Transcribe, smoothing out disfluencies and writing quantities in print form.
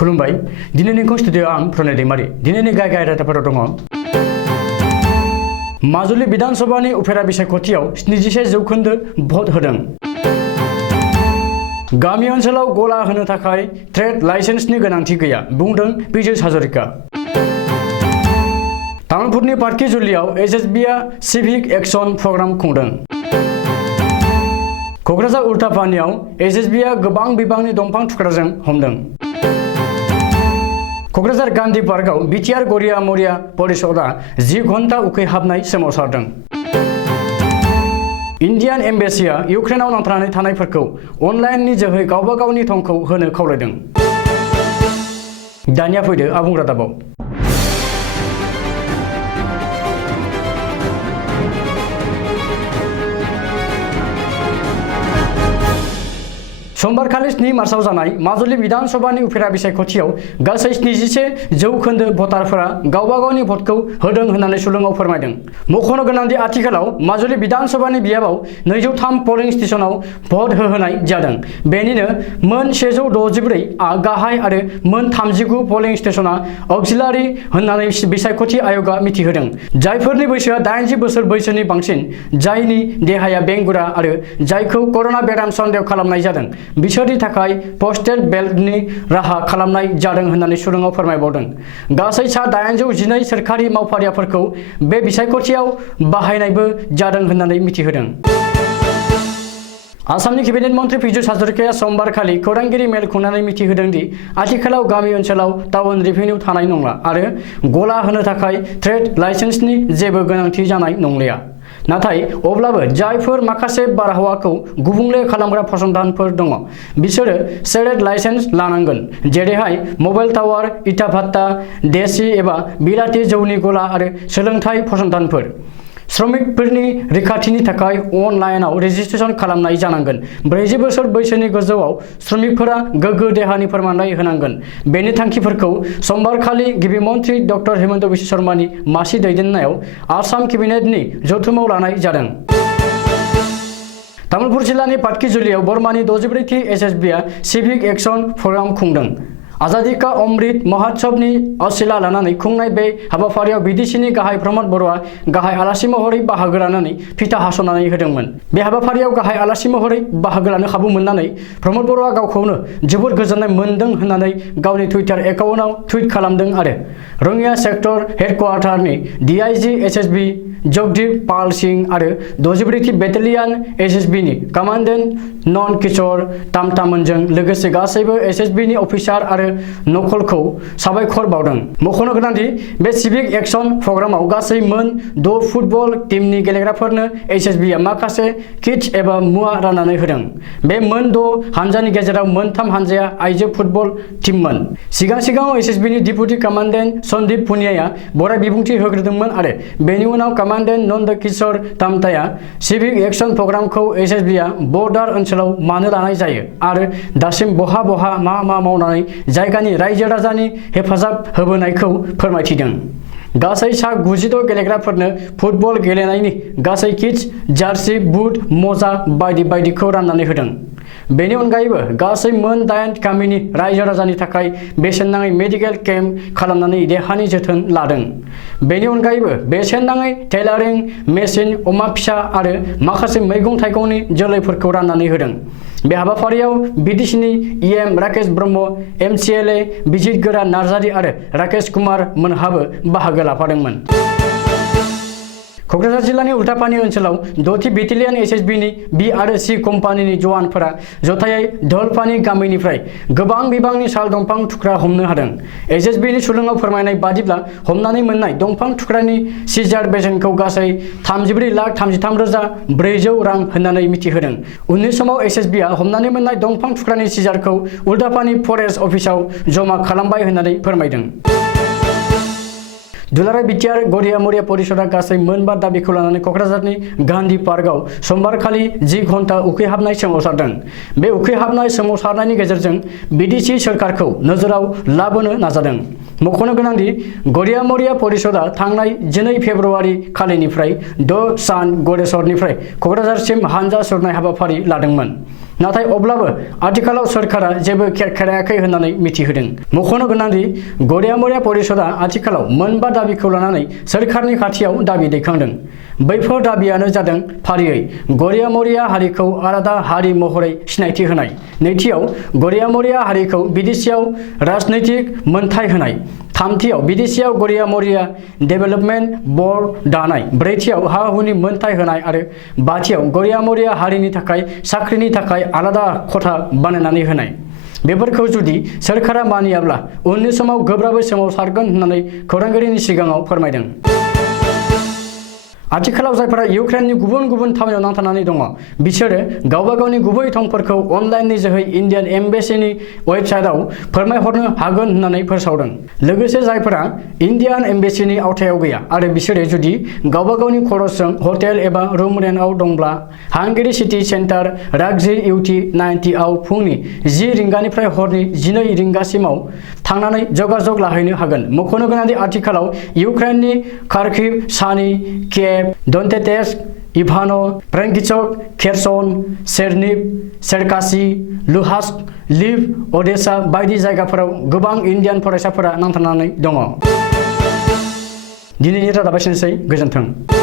खुलुमबाय दिनैनि स्टुडियो आं प्रणय दैमारी दिनैनि गाय रादाबफोराव दङ माजुलि विधानसभानि उफेरा बिसायख'थियाव 77% भट होदों गामि ओनसोलाव गला होनो थाखाय ट्रेड लाइसेन्सनि गोनांथि गैया बुंदों पीयूष हाजरिका तामुलपुरनि पाटकिजुलियाव एसएसबीआ सिभिक एक्शन प्रग्राम खुंदों क'क्राझार उल्टापानियाव एसएसबीआ गोबां बिबांनि दंफां थुख्राजों हमदों क'क्राझार गांधी पार्कआव बिटिआर गरिया मरिया परिषदआ 10 घन्टा उखैहाबनाय सोमावसारदों इन्डियान एम्बेसिया इउक्रेनाव नांथानानै थानायफोरखौ अनलाइननि जोहै गावबा गावनि थंखौ होनो खावलायदों दानिया फैदो आबुं रादाबाव समबारखालि 7 मार्चआव जानाय माजुलि विधानसभानि उफेरा बिसायख'थियाव गासै 77% भटारफोरा गावबा गावनि भटखौ होदों होननानै सुलुङाव फोरमायदों मख'नो गोनांदि आथिखालाव माजुलि विधानसभानि बियाबाव 203 पोलिं स्टेशनाव भट होहोनाय जादों बेनिनो मोन 164 आ गाहाय आरो मोन 39 पोलिं स्टेशना अक्सिलारि होननानै बिसायख'थि आय'गआ मिथिहोदों जायफोरनि बैसोआ 80 बोसोर बैसोनि बांसिन जायनि देहाया बेंगुरा आरो जायखौ कर'ना बेराम सन्देह खालामनाय जादों बिसोरनि थाखाय पस्टेल बेल्टनि राहा खालामनाय जादों होननानै सुलुङाव फोरमायबावदों गासै सा 812 सोरखारि मावफारियाफोरखौ बे बिसायख'थियाव बाहायनायबो जादों होननानै मिथिहोदों आसामनि केबिनेट मन्त्री पीयूष हाजरिकाया समबारखालि खौरांगिरि मेल खुंनानै मिथिहोदों दि आथिखालाव गामि ओनसोलाव टाउन रेभिनिउ थानाय नंला आरो गला होनो थाखाय ट्रेड लाइसेन्सनि जेबो गोनांथि जानाय नंलिया नाथाय अब्लाबो जायफोर माखासे बारहावाखौ गुबुंले खालामग्रा फसंथानफोर दङ बिसोरो ट्रेड लाइसेन्स लानांगोन जेरैहाय मबाइल टावार इटा भाट्टा देसि एबा बिलाथि जौनि गला आरो सोलोंथाय फसंथानफोर श्रमिकफोरनि रैखाथिनि थाखाय अनलाइनआव रेजिस्ट्रेशन खालामनाय जानांगोन 40 बोसोर बैसोनि गोजौआव श्रमिकफोरा गोग्गो देहानि फोरमानलाइ होनांगन बेनि थांखिफोरखौ समबारखालि गिबि मन्त्री डक्टर हेमन्त बिश्व शर्मानि मासि दैदेननायाव आसाम केबिनेटनि जथुमाव लानाय जादों तामुलपुर जिल्लानि पाटकिजुलियाव बर्मानि 64थि एसएसबीआ सिभिक एक्शन प्रग्राम खुंदों आजादी का अमृत महोत्सवनि असिला लानानै खुंनाय बे हाबाफारियाव बिडिसिनि गाहाय प्रमद बर'आ गाहाय आलासि महरै बाहागो लानानै फिथा हास'नानै होदोंमोन बे हाबाफारियाव गाहाय आलासि महरै बाहागो लानो खाबु मोननानै प्रमद बर'आ गावखौनो जोबोद गोजोननाय मोनदों होननानै गावनि टुइटार एकाउन्टआव टुइट खालामदों आरो रङिया सेक्टर हेडक्वार्टारनि डीआईजी एसएसबी जगदीप पाल सिंह आरो 64थि बेटेलियन एसएसबीनि कमान्डेन्ट नन किशोर तामतामोनजों लोगोसे गासैबो एसएसबीनि अफिसार आरो नखलखौ साबायखर बावदों मख'नो गोनांदि बे सिभिक एक्शन प्रग्रामाव गासै मोन 6 फुटबल टीमनि गेलेग्राफोरनो एसएसबीआ माखासे किट्स एबा मुवा राननानै होदों बे मोन 6 हानजानि गेजेराव मोन 3 हानजाया आइजो फुटबल टीममोन सिगाङाव एसएसबीनि डिपुटि कमान्डेन्ट सन्दीप पुनियाया बराय बिबुंथि होग्रोदोंमोन आरो बेनि उनाव commandant Nand Kishore तामताया civic action प्रग्रामखौ एसएसबीआ बर्डार ओनसोलाव मानो लानाय जायो आरो दासिम बहा मा मावनानै जायगानि रायजो राजानि हेफाजाब होबोनायखौ फोरमायथिदों गासै सा 96 गेलेग्राफोरनो फुटबल गेलेनायनि गासै किट्स जार्सी बुट मजा बायदिखौ राननानै होदों बेनि अनगायैबो गासै मोन 8 गामिनि रायजो राजानि थाखाय बेसेन नाङै मेडिकेल केम्प खालामनानै देहानि जोथोन लादों बेनि अनगायैबो बेसेन नाङै टेलारिं मेसिन अमा फिसा आरो माखासे मैगं थाइगंनि जोलैफोरखौ राननानै होदों बे हाबाफारियाव बिडिसिनि इएम राकेश ब्रह्म एमसीएलए बिजितगोरा नार्जारी आरो राकेश कुमार मोनहाबो बाहागो लाफादोंमोन क'क्राझार जिल्लानि उल्टापानि ओनसोलाव 6थि बेटेलियन एसएसबीनि बी आरो सी कम्पानिनि जवानफोरा जथायै धलपानि गामिनिफ्राय गोबां बिबांनि साल दंफां थुख्रा हमनो हादों एसएसबीनि सुलुङाव फोरमायनाय बादिब्ला हमनानै मोननाय दंफां थुख्रानि सिजार बेसेनखौ गासै 34,33,400 रां होननानै मिथिहोदों उननि समाव एसएसबीआ हमनानै मोननाय दंफां थुख्रानि सिजारखौ उल्टापानि फरेस्ट अफिसाव जमा खालामबाय होननानै फोरमायदों दुलाराय बिटिआर गरिया मरिया परिषदआ गासै मोनबा दाबिखौ लानानै क'क्राझारनि गांधी पार्कआव समबारखालि 10 घन्टा उखैहाबनाय सोमावसारदों बे उखैहाबनाय सोमावसारनायनि गेजेरजों बिडिसि सोरखारखौ नोजोराव लाबोनो नाजादों मख'नो गोनांदि गरिया मरिया परिषदआ थांनाय 12 फेब्रुआरि खालिनिफ्राय 6 सान गरेश्वरनिफ्राय क'क्राझारसिम हानजा सुरनाय हाबाफारि लादोंमोन नाथाय अब्लाबो आथिखालाव सरकारा जेबो खेरायाखै होननानै मिथिहोदों। मख'नो गोनांदि गरिया मरिया परिषदआ आथिखालाव मोनबा दाबिखौ लानानै सरकारनि खाथियाव दाबि दैखांदों। बैफोर दाबियानो जादों फारियै गरिया मरिया हारिखौ आलादा हारि महरै सिनायथि होनाय, नैथियाव गरिया मरिया हारिखौ बिदेशियाव राजनैतिक मोनथाय होनाय, थामथियाव बिदेशियाव गरिया मरिया डेभेलपमेन्ट बर्ड दानाय, ब्रैथियाव हा हुनि मोनथाय होनाय आरो बाथियाव गरिया मरिया हारिनि थाखाय साख्रिनि थाखाय आलादा खथा बानायनानै होनाय। बेफोरखौ जुदि सोरखारा मानियाब्ला उननि समाव गोब्राबै सोमावसारगोन होननानै खौरांगिरिनि सिगाङाव फोरमायदों। आथिखालाव जायफोरा इउक्रेननि गुबुन गुबुन थावनियाव नांथानानै दङ बिसोरो गावबा गावनि गुबै थंफोरखौ अनलाइननि जोहै इन्डियान एम्बेसिनि वेबसाइटआव फोरमायहरनो हागोन होननानै फोसावदों। लोगोसे जायफोरा इन्डियान एम्बेसिनि आवथायाव गैया आरो बिसोरो जुदि गावबा गावनि खरसजों हटेल एबा रुम रेन्टआव दंब्ला हांगेरी सिटी सेन्टार रागजिर इउटि 90 आव फुंनि 10 रिंगानिफ्राय हरनि 12 रिंगासिमाव थांनानै जगाजग लाहैनो हागोन। मख'नो गोनांदि आथिखालाव इउक्रेननि खार्किभ, सानि, कियेभ, डनेट्स्क, इभानो फ्रेंकिव्स्क, खेरसन, चेरनिव, चेरकासि, लुहान्स्क, लिभ, अडेसा बायदि जायगाफोराव गोबां इन्डियान फरायसाफोरा नांथानानै दङ। दिनैनि रादाबा एसेनोसै, गोजोन्थों।